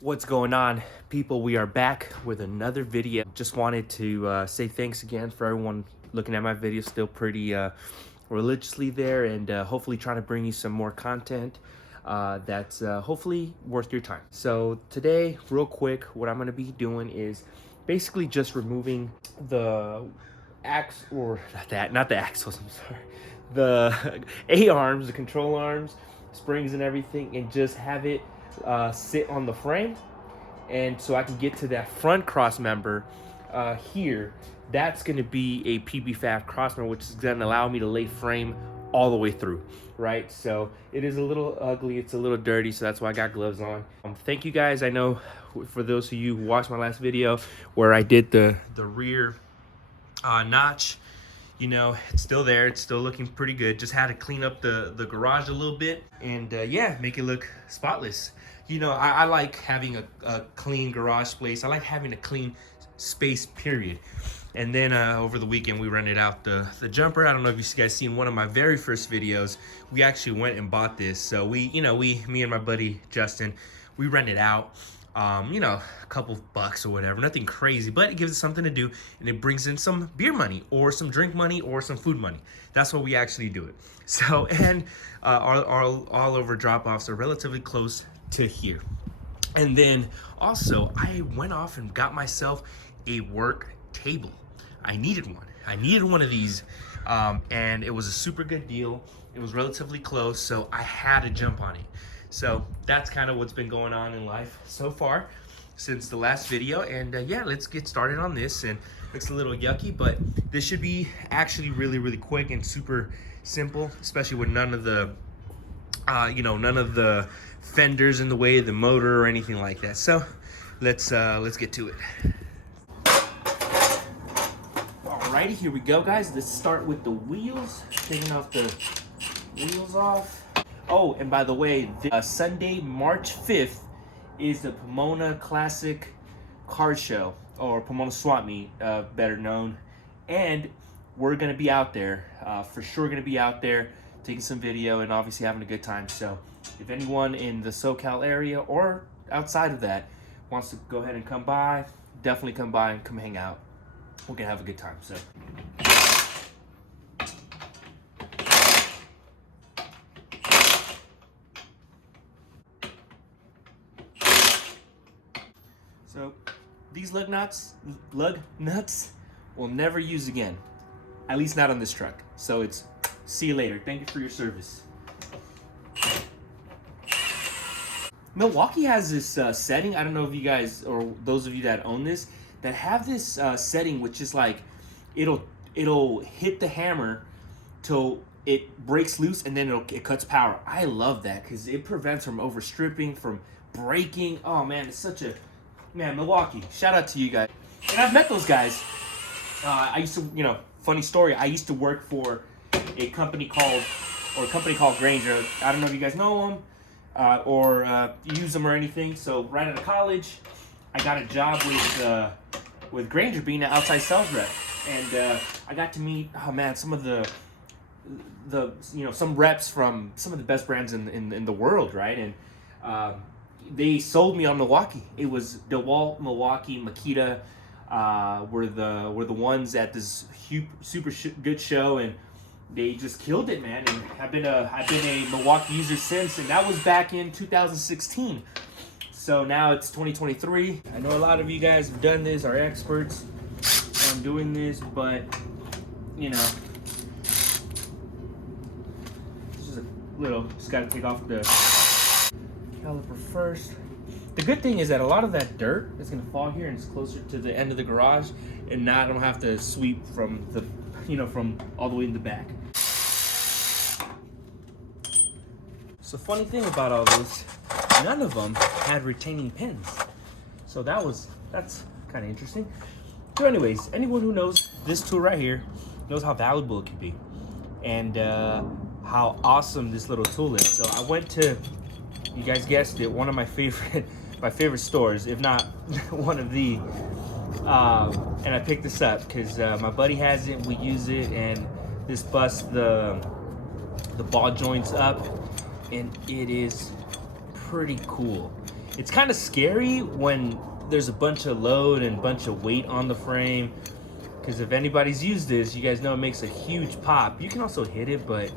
What's going on, people? We are back with another video. Just wanted to say thanks again for everyone looking at my videos, still pretty religiously there, and hopefully trying to bring you some more content that's hopefully worth your time. So today, real quick, what I'm going to be doing is basically just removing the not the axles, I'm sorry, the A-arms, the control arms, springs and everything, and just have it sit on the frame. And so I can get to that front cross member here. That's going to be a PB5 cross member, which is going to allow me to lay frame all the way through, right? So it is a little ugly, it's a little dirty, so that's why I got gloves on. Thank you guys. I know for those of you who watched my last video where I did the rear notch, you know, it's still there, it's still looking pretty good. Just had to clean up the garage a little bit and yeah, make it look spotless. You know, I like having a clean garage space. I like having a clean space, period. And then over the weekend, we rented out the jumper. I don't know if you guys seen one of my very first videos. We actually went and bought this. So me and my buddy Justin, we rented out, you know, a couple bucks or whatever. Nothing crazy, but it gives us something to do. And it brings in some beer money or some drink money or some food money. That's what we actually do it. So, and all over drop-offs are relatively close to here. And then also I went off and got myself a work table. I needed one of these, and it was a super good deal. It was relatively close, so I had to jump on it. So that's kind of what's been going on in life so far since the last video. And yeah, let's get started on this. And it's a little yucky, but this should be actually really quick and super simple, especially with none of the none of the fenders in the way of the motor or anything like that. So let's get to it. Alrighty, here we go, guys. Let's start with the wheels. Taking off the wheels off. Oh, and by the way, Sunday, March 5th is the Pomona Classic Car Show, or Pomona Swap Meet, better known. And we're gonna be out there, for sure gonna be out there taking some video and obviously having a good time. So if anyone in the SoCal area or outside of that wants to go ahead and come by, definitely come by and come hang out. We're gonna have a good time. So these lug nuts will never use again, at least not on this truck. So it's see you later. Thank you for your service. Milwaukee has this setting. I don't know if you guys, or those of you that own this, that have this setting, which is like, it'll hit the hammer till it breaks loose, and then it cuts power. I love that because it prevents from overstripping, from breaking. Oh man, it's such a, man, Milwaukee, shout out to you guys. And I've met those guys. I used to, you know, funny story, I used to work for a company called Grainger. I don't know if you guys know them or use them or anything. So right out of college, I got a job with Grainger, being an outside sales rep, and I got to meet, oh man, some of the you know, some reps from some of the best brands in the world, right? And they sold me on Milwaukee. It was DeWalt, Milwaukee, Makita were the ones at this super good show, and they just killed it, man. And I've been a Milwaukee user since, and that was back in 2016. So now it's 2023. I know a lot of you guys have done this, are experts on doing this, but you know, it's just a little, just gotta take off the caliper first. The good thing is that a lot of that dirt is gonna fall here and it's closer to the end of the garage, and now I don't have to sweep from the, you know, from all the way in the back. So funny thing about all this, none of them had retaining pins. So that's kind of interesting. So anyways, anyone who knows this tool right here knows how valuable it can be, and how awesome this little tool is. So I went to, you guys guessed it, one of my favorite stores, if not one of the, and I picked this up because my buddy has it, we use it, and this busts the ball joints up, and it is pretty cool. It's kind of scary when there's a bunch of load and a bunch of weight on the frame, because if anybody's used this, you guys know it makes a huge pop. You can also hit it, but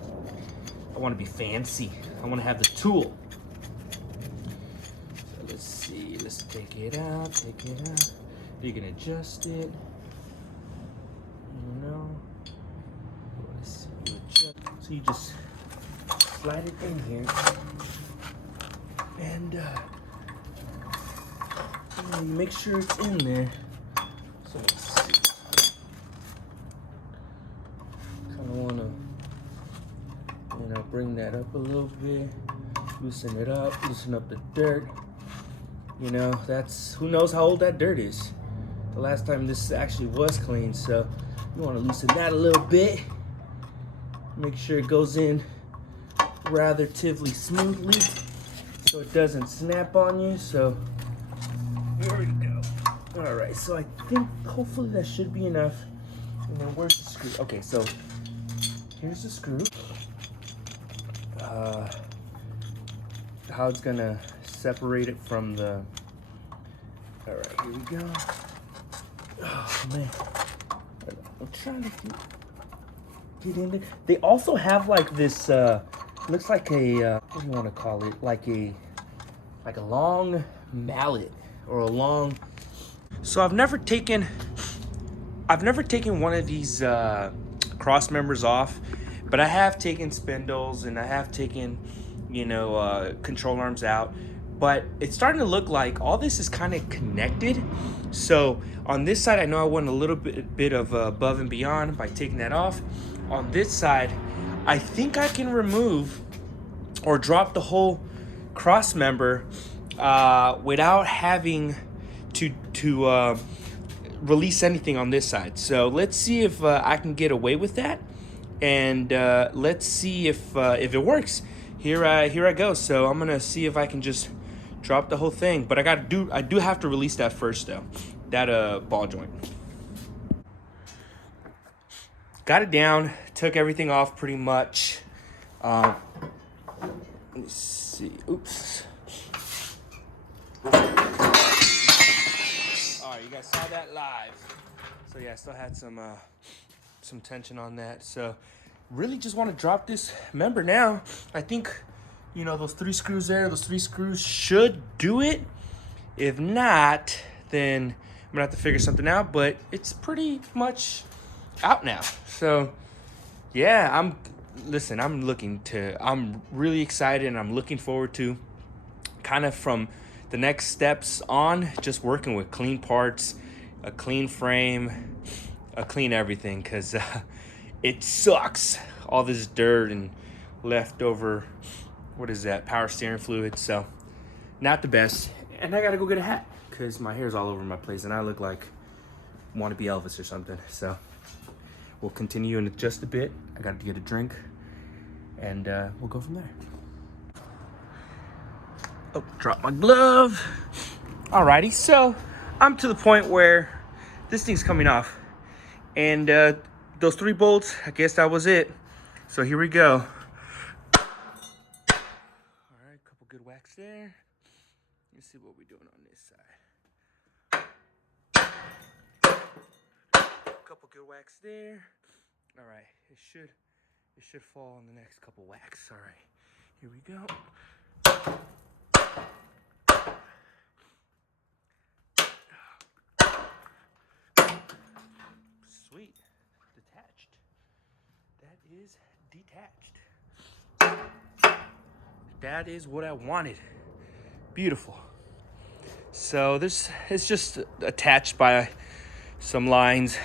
I want to be fancy. I want to have the tool. So let's see. Let's take it out. You can adjust it. You know. Let's see. So you just slide it in here, and you make sure it's in there. So let's see. Kind of want to, bring that up a little bit, loosen it up, loosen up the dirt. That's, who knows how old that dirt is. The last time this actually was cleaned, so you want to loosen that a little bit. Make sure it goes in relatively smoothly so it doesn't snap on you. So here we go. All right, so I think hopefully that should be enough. And then where's the screw? Okay, so here's the screw. How it's gonna separate it from the, all right, here we go. Oh man, I'm trying to get in there. They also have like this, looks like a, what do you want to call it? Like a long mallet or a long. So I've never taken one of these cross members off, but I have taken spindles and I have taken, control arms out. But it's starting to look like all this is kind of connected. So on this side, I know I went a little bit of above and beyond by taking that off. On this side, I think I can remove or drop the whole cross member without having to release anything on this side. So let's see if I can get away with that, and let's see if it works. Here I go. So I'm gonna see if I can just drop the whole thing, but I do have to release that first though, that ball joint. Got it down, took everything off pretty much. Let me see. Oops. All right, you guys saw that live. So yeah, I still had some tension on that. So really just want to drop this member now. I think, those 3 screws there, those 3 screws should do it. If not, then I'm gonna have to figure something out, but it's pretty much out now. So yeah, I'm really excited, and I'm looking forward to kind of from the next steps on, just working with clean parts, a clean frame, a clean everything, because it sucks, all this dirt and leftover, what is that, power steering fluid. So not the best. And I gotta go get a hat because my hair's all over my place and I look like wannabe Elvis or something. So we'll continue in just a bit. I got to get a drink, and we'll go from there. Oh, drop my glove. Alrighty, so I'm to the point where this thing's coming off, and those 3 bolts, I guess that was it. So here we go. Alright, couple good whacks there. Let's see what we're doing on this side. Couple good whacks there. All right, it should fall on the next couple whacks. All right, here we go. Sweet, detached. That is detached. That is what I wanted. Beautiful. So this is just attached by some lines.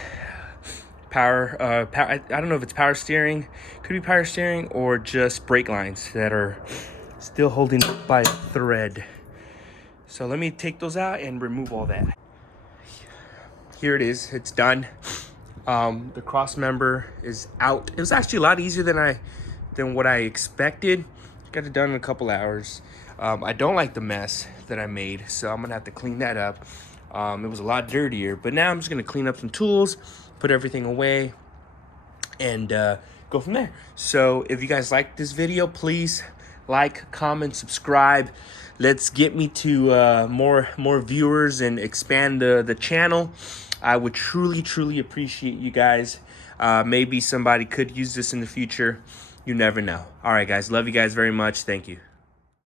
Power, I don't know if it's power steering, could be power steering, or just brake lines that are still holding by thread. So let me take those out and remove all that. Here it is, it's done. The cross member is out. It was actually a lot easier than what I expected. Got it done in a couple hours. I don't like the mess that I made, so I'm gonna have to clean that up. It was a lot dirtier, but now I'm just gonna clean up some tools, put everything away, and go from there. So if you guys like this video, please like, comment, subscribe. Let's get me to more viewers and expand the channel. I would truly appreciate you guys. Maybe somebody could use this in the future. You never know. All right, guys. Love you guys very much. Thank you.